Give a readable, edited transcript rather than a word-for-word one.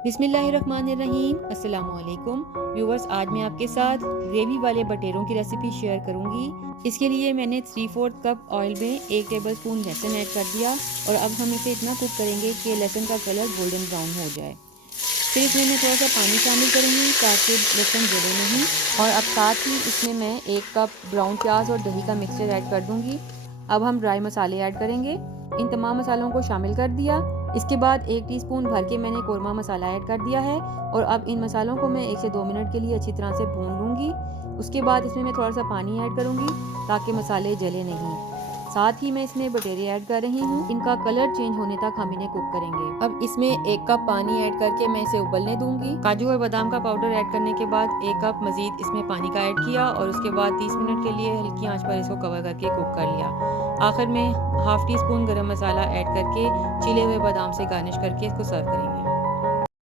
बिस्मिल्लाहिर्रहमानिर्रहीम। अस्सलामुअलैकुम व्यूवर्स, आज मैं आपके साथ ग्रेवी वाले बटेरों की रेसिपी शेयर करूंगी। इसके लिए मैंने 3/4 कप ऑयल में 1 टेबलस्पून लहसुन ऐड कर दिया और अब हम इसे इतना कुक करेंगे कि लहसुन का कलर गोल्डन ब्राउन हो जाए। फिर इसमें मैं थोड़ा सा पानी शामिल करूँगी ताकि लहसुन जले नहीं। और अब साथ ही इसमें मैं 1 कप ब्राउन प्याज और दही का मिक्सचर ऐड कर दूँगी। अब हम ड्राई मसाले ऐड करेंगे। इन तमाम मसालों को शामिल कर दिया। इसके बाद 1 टीस्पून भर के मैंने कोरमा मसाला ऐड कर दिया है और अब इन मसालों को मैं 1 से 2 मिनट के लिए अच्छी तरह से भून लूँगी। उसके बाद इसमें मैं थोड़ा सा पानी ऐड करूँगी ताकि मसाले जले नहीं। साथ ही मैं इसमें बटेरे ऐड कर रही हूँ। इनका कलर चेंज होने तक हम इन्हें कुक करेंगे। अब इसमें 1 कप पानी ऐड करके मैं इसे उबलने दूंगी। काजू और बादाम का पाउडर ऐड करने के बाद 1 कप मजीद इसमें पानी का ऐड किया और उसके बाद 30 मिनट के लिए हल्की आंच पर इसको कवर करके कुक कर लिया। आखिर में ½ टीस्पून गरम मसाला ऐड करके छिले हुए बादाम से गार्निश करके इसको सर्व करेंगे।